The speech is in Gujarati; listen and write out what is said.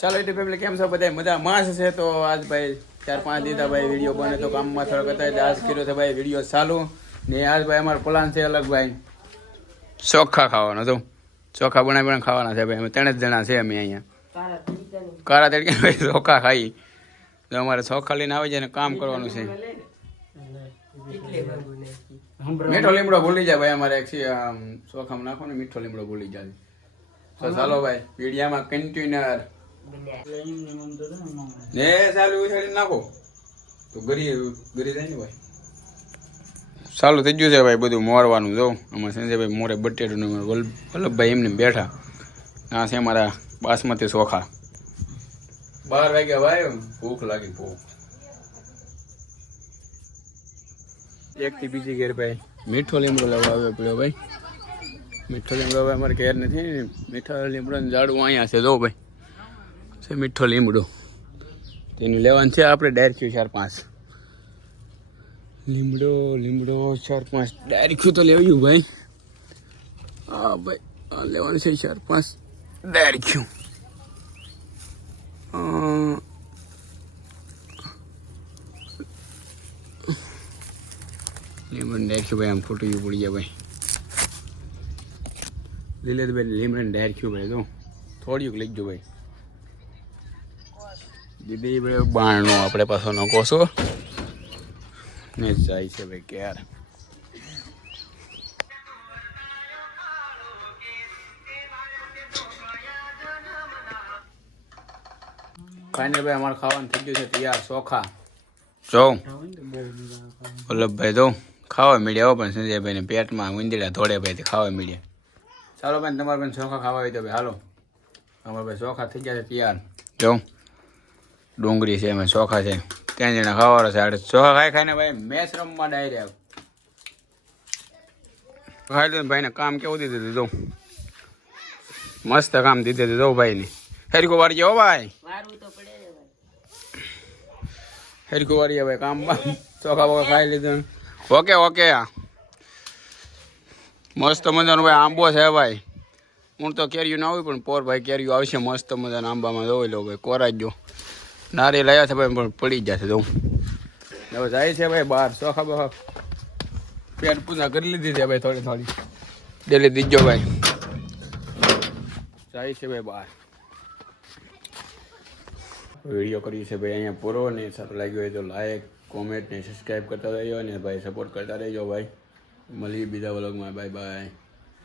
ચાલો યુટ્યુબ ફેમિલી કેમ છો બધા મજા માસ છે તો આજ ભાઈ 4-5 દીધા ભાઈ વિડીયો બને તો કામમાં થોડોક હતા એટલે આજ કર્યો છે ભાઈ વિડીયો ચાલુ ને આજ ભાઈ અમારો પ્લાન છે અલગ ભાઈ ચોખા ખાવાનો તો ચોખા બનાવી ખાવાના છે ભાઈ અમે 3 જ જણા છે અમે અહીંયા કારા તડકે ભાઈ ચોખા ખાઈ તો અમારે ચોખા લઈને આવી જાય ને કામ કરવાનું છે મીઠો લીમડો ભૂલી જાય ભાઈ અમારે ચોખામાં નાખો ને મીઠો લીમડો ભૂલી જાય તો ચાલો ભાઈ વિડીયામાં કન્ટિન્યુઅર ને ચાલુ ઉછાળી નાખો તો ગરી જાય ને ભાઈ ચાલુ થઈ ગયું છે ભાઈ બધું મોરવાનું જો અમારે સંજયભાઈ મોરે બટેટું વલ્લભભાઈ એમને બેઠા આ છે અમારા બાસમતી ચોખા 12 વાગ્યા ભાઈ ભૂખ લાગી ભૂખ એક થી બીજી ઘેર ભાઈ મીઠો લીમડો લેવા આવ્યો પડ્યો ભાઈ મીઠો લીમડો હવે અમારે ઘેર નથી મીઠા લીમડોનું ઝાડવું અહીંયા છે જો ભાઈ છે મીઠો લીમડો તેનું લેવાનું છે આપણે ડાયરેક્ટ 4-5 લીમડો 4-5 ડાયરેક્ટ તો લેવું ભાઈ હા ભાઈ લેવાનું છે 4-5 ડાયરેક્ટ લીમડો ડાયરેક્ટ ભાઈ આમ ફોટો પડી ગયા ભાઈ લીલેશભાઈ લીમડો ડાયરેક્ટ ભાઈ તો થોડીક લઈ ગયો ભાઈ દીદી ભાઈ બાણનો આપણે પાછો નો કોસો ને જાય છે ભાઈ ક્યાર ખાઈને ભાઈ અમારે ખાવાનું થઈ ગયું છે તૈયાર ચોખા જો વલ્લભભાઈ તો ખાવા મળ્યા પણ સંજયભાઈને પેટમાં ઉંદીડા ધોળે ભાઈ ખાવા મળ્યા ચાલો ભાઈ તમારે પણ ચોખા ખાવા હોય તો ભાઈ હાલો અમારે ભાઈ ચોખા થઈ ગયા છે તૈયાર જો ડુંગળી છે એમાં ચોખા છે 3 જણા ખાવાનો છે ચોખા ખાઈને ભાઈ મેચ રમવા ડાયરેક્ટ ખાઈ દો ભાઈને કામ કેવું દીધું જો મસ્ત કામ દીધું જો ભાઈને હેરકો વાળી જાઓ ભાઈ હેરકો વાળી ભાઈ કામ ચોખા બોખા ખાઈ લીધું ઓકે મસ્ત મજાનો ભાઈ આંબો છે ભાઈ હું તો કેરીયું ના હોય પણ પોર ભાઈ કેરીયું આવશે મસ્ત મજાના આંબામાં જોઈ લો ભાઈ કોરાજો નારી લાયા છે ભાઈ પણ પડી જશે તો હવે જાય છે ભાઈ બહાર ચોખા બોખા પેટ પૂજા કરી લીધી છે ભાઈ થોડી ડેલી દીજો ભાઈ જાય છે ભાઈ બહાર વિડીયો કર્યું છે ભાઈ અહીંયા પૂરો ને સારું લાગ્યું હોય તો લાઈક કોમેન્ટ ને સબસ્ક્રાઈબ કરતા રહેજો અને ભાઈ સપોર્ટ કરતા રહેજો ભાઈ મળી બીજા વ્લોગમાં બાય